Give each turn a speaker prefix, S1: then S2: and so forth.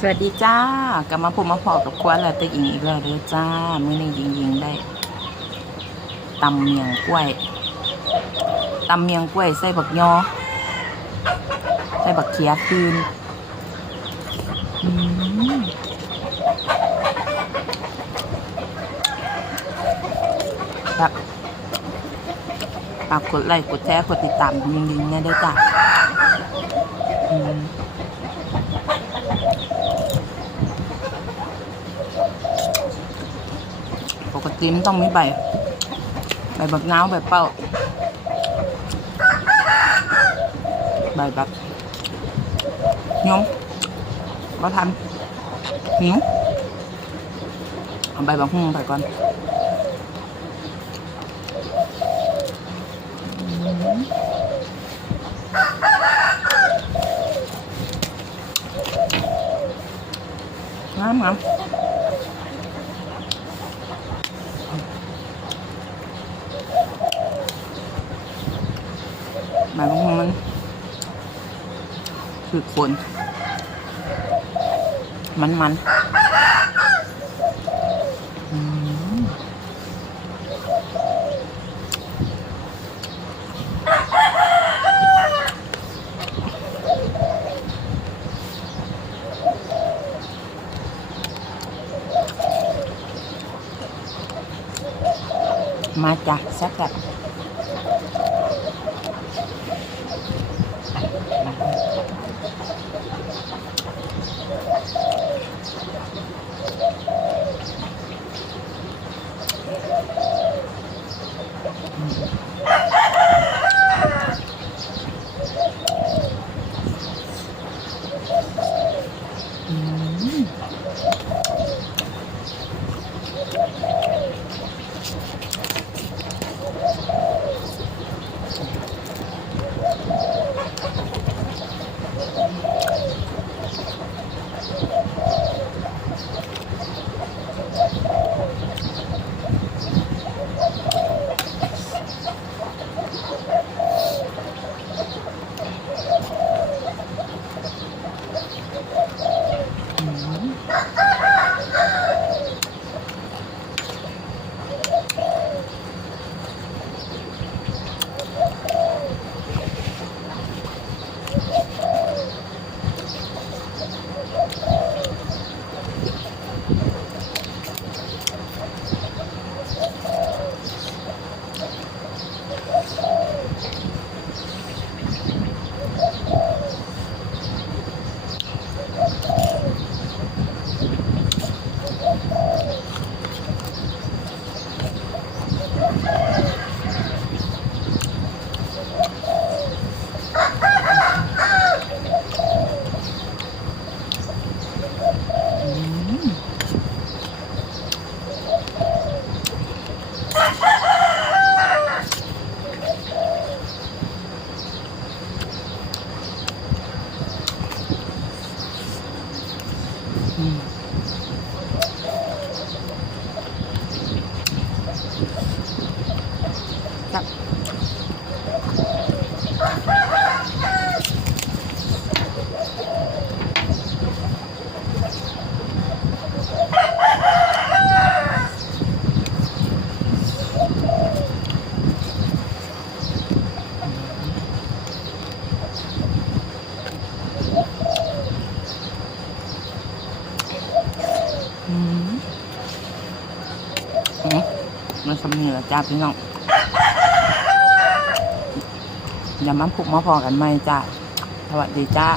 S1: สวัสดีจ้ากลับมาพบมาพอกับควนและตึกอิงอีกแล้วเด้อจ้ามื้อนี้ยิงยิงได้ตำเมียงกล้วยตำเมียงกล้วยใส่บักยอใส่บักเขียคืนครับฝากกดไลค์กดแชร์กดติดตามยิงยิงๆเนี่ยเด้อจ้า อืมปกติมันต้องมีใบใบบักนาวใบเป้าใบแบบยมก็ทันหิวเอาใบบักหุ่งไปก่อนน้ำน้ำ หมายความว่ามันคือคน มันมันมมาจากแซ่บ แมอืมมันสำเนียงจ้าพี่น้องอย่ามั่งผูกมาพอกันไหมจ้าสวัสดีจ้า